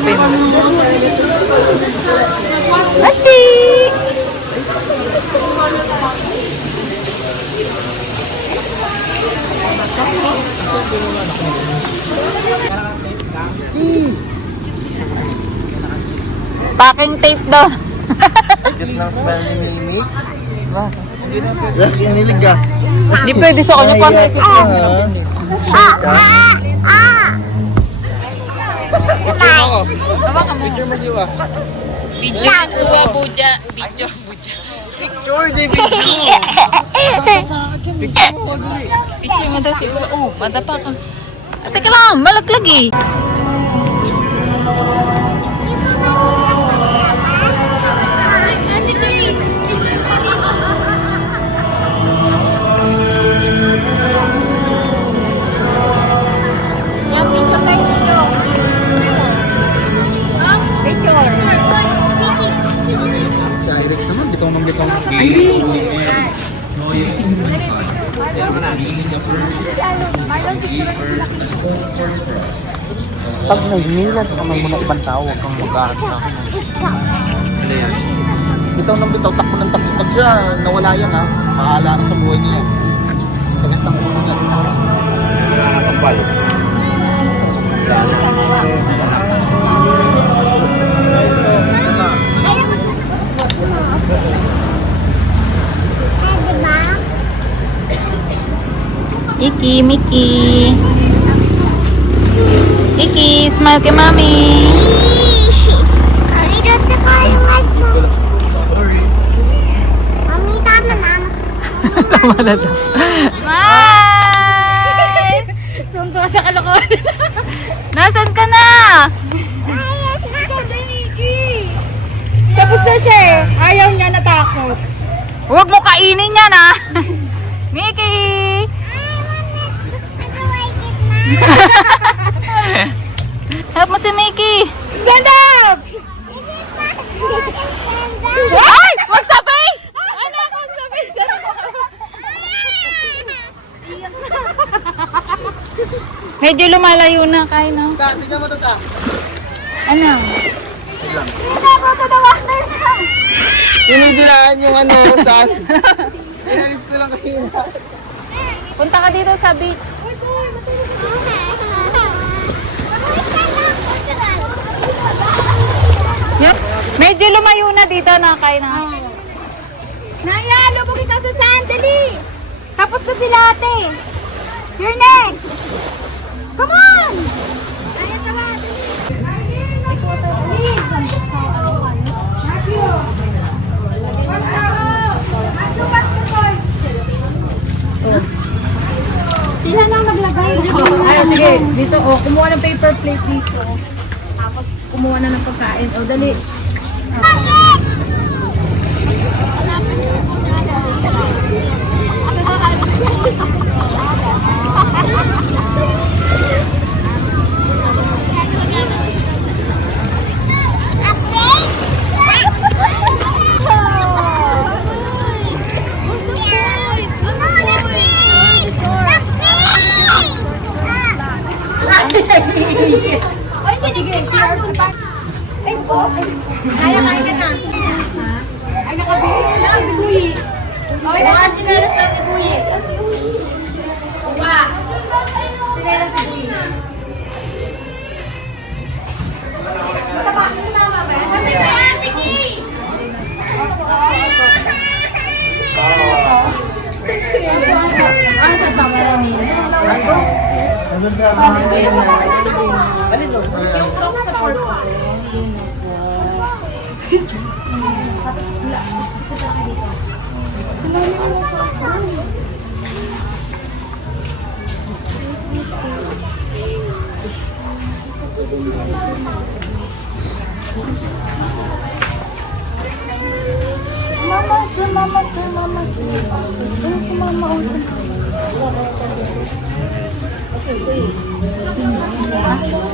Open. Achi! Packing tape daw. Get lang sa bahay ni Mimi. Bakit? Yes, kinilig ka. Hindi pwede sa kanya paano ikikita. Picture mo ako. Hawakan mo. Picture mo siya. Video. Uwa, buja. Video, buja. Picture, di video. Picture mo, dali. Picture mo daw si Uwa. Madapa ka. Teka lang, malaglag eh. Sa Irex naman, bitong nung bitong. Pag nagmilas ka may mga ibang tao, huwag kang mag-aaral sa akin. Ano yan? Bitaw ng bitaw, takbo ng takbo. Pag siya, nawala yan ha, mahala na sa buhay niya yan. Tagas ng ulo niya. Nakakapagpalo. Iki, Mickey. Iki, smile kay mami. Tama na daw. Smile! Tuntua sa kalokohan. Nasaan ka na? Tapos na siya eh. Ayaw niya, natakot. Huwag mo kainin yan ah. Mickey! Help mo si Mickey! Stand up! Ay! Wag sa face! Anak, wag sa face! Medyo lumalayo na kain no? Tignan mo ito ta. Ano? Tinidilaan yung ano, saan? Inalis ko lang kayo. Punta ka dito sa beach. Yep. Medyo lumayo na dito na kain na. Naya, lubog ka sa sandali. Tapos na sila ate. You're next. Come on! Naya, tara. Sila nang maglagay. Ay, sige. Dito, kumuha ng paper plate dito. Tapos, kumuha na ng pagkain. Dali. Naya, kain ka na. Ay, nakabisi na lang si Buyi. Okay, nakasinelas lang si Buyi. Uwa. Sinelas si Buyi. Tapakin na tama ba? Kasi ka yan, Tiki! Ano sa tama lang yun?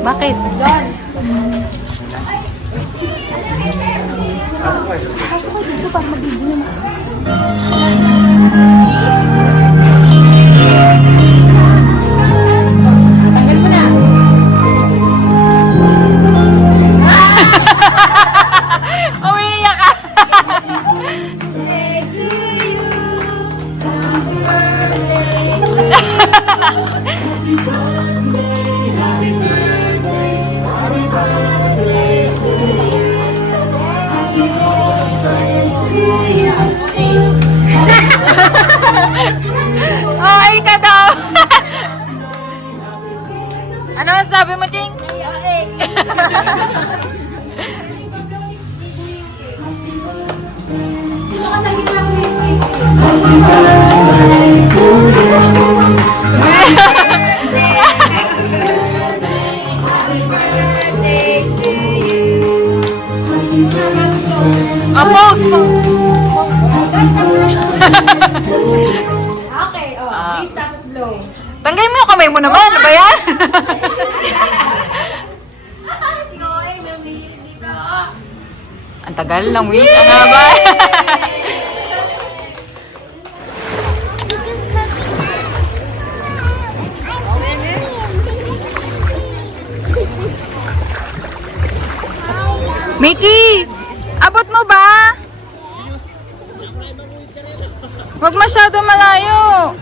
Bakit? Tanggal mo na. Ay, ka daw. Ano masasabi mo, Ching? Amos mo. Okay, please tapos blow. Tanggay mo yung kamay mo naman. Ano ba yan? Ang tagal lang, wait. Ano ba? Mickey! Abot mo ba? Huwag masyado malayo.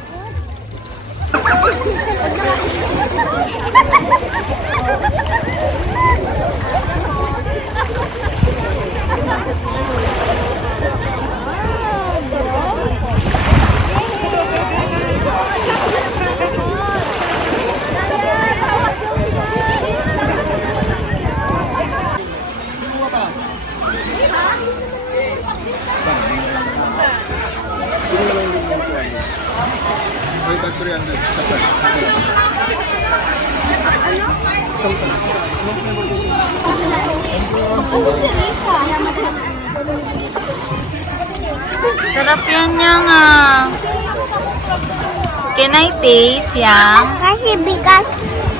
Sarap yan niya nga. Can I taste yang? Kasi because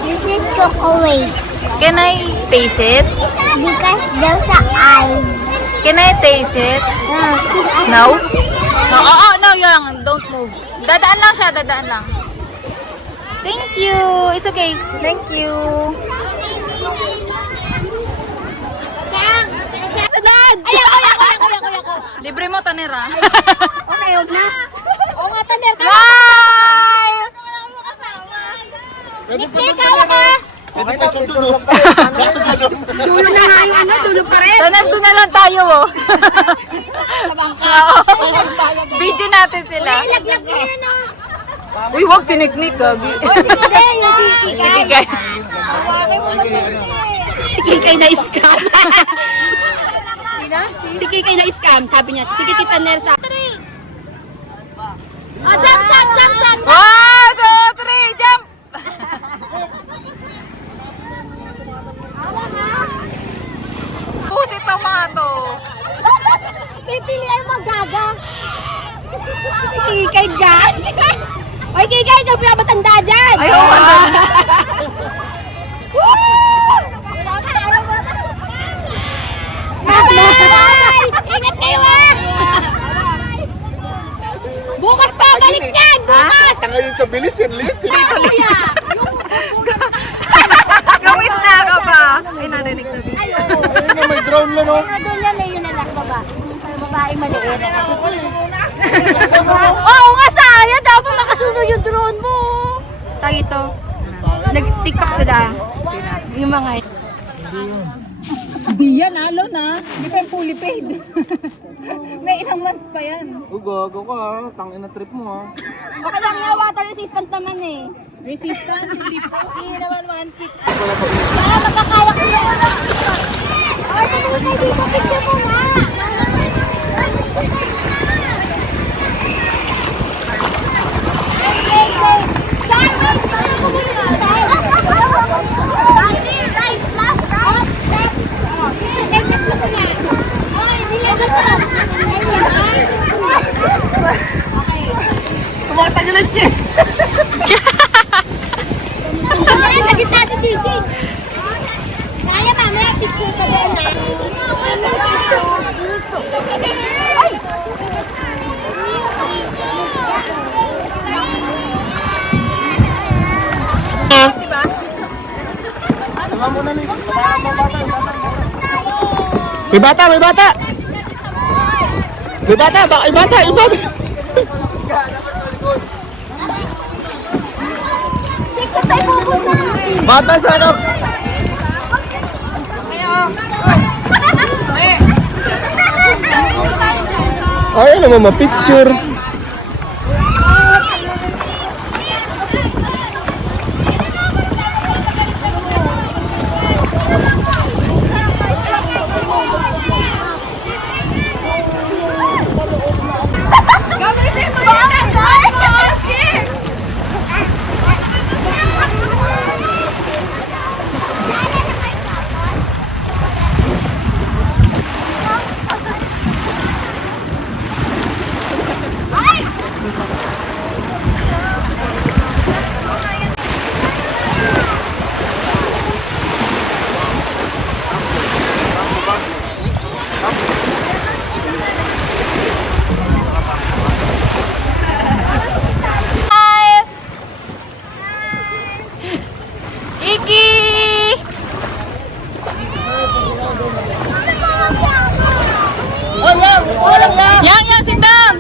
this is chocolate. Can I taste it? Because there's a eyes. Can I taste it? No? No, no, yung don't move. Dadaan lang siya, dadaan lang. Thank you. It's okay. Thank you. Sunod! Ayako. Libre mo, Tanira. Okay, huwag na. Oo nga, Taner. Smile! Ikaw ka! Pwede pa sa dulo. Dulo na nga yung dulo pa rin. Taner, doon na lang tayo, oh. Oo. Video natin sila. Laglag mo yan, oh. Uy, wag siniknik, gagi. Hindi, yung si Kikay. Kikay. Si Kikay na scam. Si Kikay na scam, sabi niya. Si Tita Ner sa... Oh, jump shot! 1, 2, 3, jump! Pusit ang mga to. Pipilian mo, gaga. Si Kikay, gaga. Oy, Kikay, ikaw pala matanda dyan. Ayaw mo. Bye! Ingat kayo, ah! Bukas pa, balik yan! Bukas! Ngayon sa bilis yan, lit. Gawin na ka pa. Ay, narinig na din. Ayun na, may drone lang, oh. Doon yan eh, yun na lang, baba. Babae maliit. Oo nga, sayang. Dapat makasunod yung drone mo. Tagi to. Nag-tiktok sila. Yung mga... Hindi yan, halo na. Hindi pa yung fully paid. May ilang months pa yan. Gago ka, ha. Tangin na trip mo, ha. Okay lang nga, water resistant naman eh. Resistant, hindi po. Hindi naman 1 feet. Kaya magkakaya ko yung ano. Ay, tumulong tayo dito. Picture mo nga. Sa gitna si Gigi. Kaya mamaya picture ka doon na. Ay! Tama mo na, Lit. Tama mo, bata. May bata, may bata. May bata, may bata, may bata. Bata sa harap. Ayaw naman ma-picture. Hi! Iki! Yang, sit down!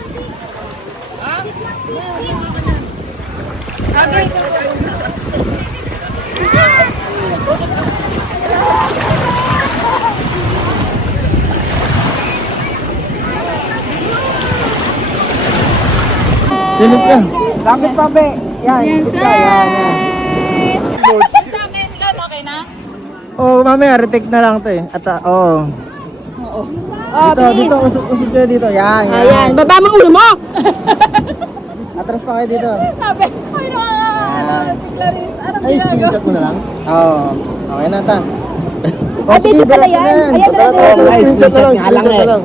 Silip ka. Lapit pa, be. Yan. Sa akin, Lon, okay na? Oh, mamaya retake na lang 'to eh. At oh. Dito, usod kayo dito. Yan, yan. Ayan, baba mo ulo mo! Atras pa kayo dito. Sabi, ay Yan. Clarice, anong Ay, screenshot mo na lang? Oo. Okay na, ta. Ah, dito pala yan. Ayan, Ay, screenshot na lang, screenshot na lang.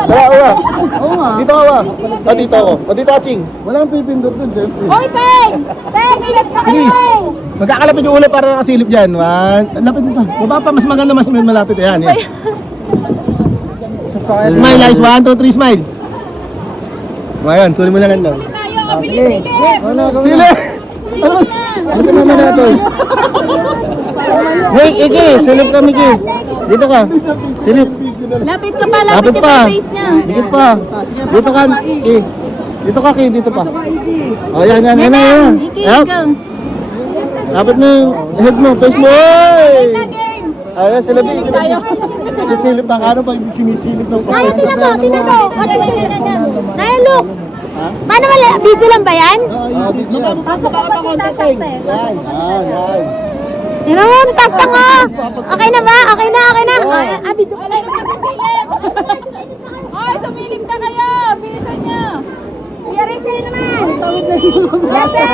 Wala, uwa. Oo nga. Dito ka, uwa. O, dito ako. O, dito ka, Ching. Walang pipindot dun, siyempre. Hoy, Teng! Teng, ilap na kayo, Please. Teng! Magkakalapit yung ulo para nakasilip dyan. One. Lapit mo pa. Baba pa, mas maganda, mas malapit. Ayan, yan. Smile, guys. 1, 2, 3, smile. Ngayon, tuloy mo na lang daw. Sige! Sila! Ano sa mama natin? Wait, Iki! Silip ka, Miki. Dito ka. Silip. Lapit ka pa, Lapit lapit ka pa. pa face niya. Dikit pa. Dito ka, Iki. Dito ka, Ki. Dito pa. O, yan, yan. Yan, yan. Iki, Yan. ikaw. Lapit mo yung head mo. Face mo. Oy! Game! Ayan, sila, Miki. Sisilip na kano pa sinisilip ng Naya, tinan mo, tinan mo. Naya, look. Paano wala? Video lang ba yan? Pasok ka pa kontakin. Yan, yan, yan. Tinan mo, tatsa nga. Okay na ba? Okay na, okay na. Video ka lang. Ay, sumilip na kayo! Bilisan niyo! Kuya Rachel naman. Rachel.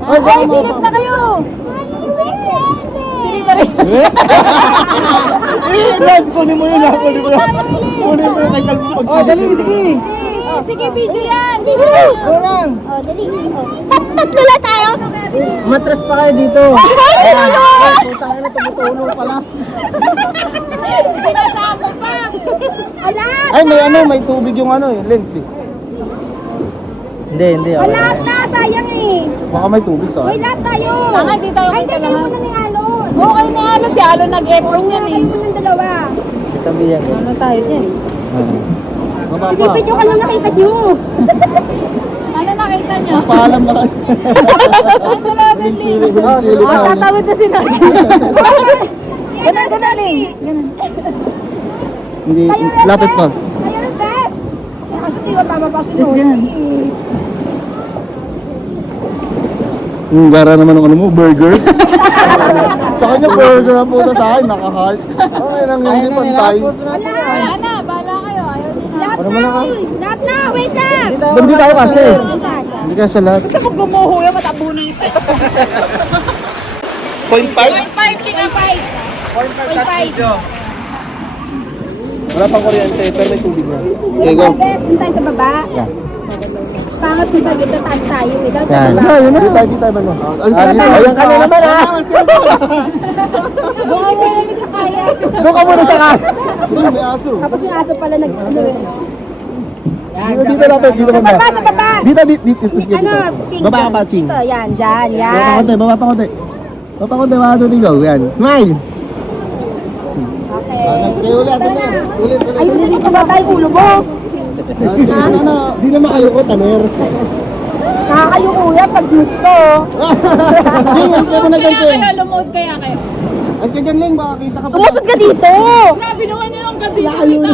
Ay, silip na kayo! Silip na rin. Red, kunin mo yun, kunin mo yun. Kunin mo yung kay Kalbo pag silip. Dali, sige. Sige, video yan! Tatlo lang tayo. Matras pa kayo dito. Ay, tinulong! Putang ina, tumutulo pala. Sinasama pa! Wala. Ay, may ano, may tubig yung ano, yung lens eh. Hindi. Wala na, sayang eh. Baka may tubig sa Hoy, lahat tayo. Tanga, di tayo Ay, kita tayo lahat. mo na ni Alon. Okay na Alon, si Alon nag-effort yan eh. Tayo mo ng dalawa. Kitabi yan. Ano tayo dyan? Baba Sige, pa. video ka lang nakita niyo. Ano nakita niyo? Paalam na kayo. Ang talaga Silip na. tatawid na si Nagi. Ganun, Ling. Ganun. Hindi, lapit pa. Kayo ang best. Kasi di ba tama pa si Yes, Noy? ganun. Gara naman ng ano mo, burger. Sa kanya burger ang puta sa akin, naka-heart. Okay lang yan, di pantay. Wala na, bahala kayo. Ayaw din na. Lahat na, wait lang. Ba't hindi tayo kasi? Hindi ka sa lahat. Gusto mo gumuho yung matabunan yung set. 0.5? 5 king up. 0.5. Wala pang kuryente, pero may tubig na. Okay, go. Doon tayo sa baba. Pangat ko sa gitna, taas tayo. Ikaw sa Yan. baba. Dito tayo ba no? Ayan ka na naman ha! Buhay mo namin sa kaya. Doon ka muna sa kaya! Doon, may aso. Tapos yung aso pala nag... Dito lapit, dito baba. Baba, sa baba. Dito. Sige, Ano? dito. Baba ka pa, Ching. Ito, yan, dyan, Baba pa yan. konti, baba pa konti. Baba pa konti, baba doon ikaw. Yan, smile! Okay. Next kayo ulit, Tara na. ulit. Ay, hindi ko ba tayo ulo mo? Di naman kayo ko, taner. Nakakayo kuya pag gusto. Ling, alis ka muna dyan, King. Lumod kaya kayo. Alis ka dyan, Ling, baka kita ka pa. Umusod ka dito. Binuhan niyo ng Layo na.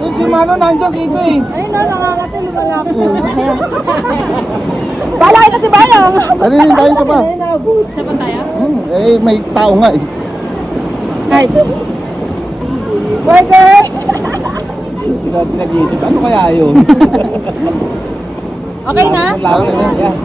Yung si Mano nandiyan dito eh. Ayun na, nakakatay, lumalaki. Bala kayo kasi bala. Alinin tayo sa pa. Sa pa tayo? Eh, may tao nga eh. Ay, pwede. Pinag-iisip. Ano kaya yun? Okay na? Lalo na yan.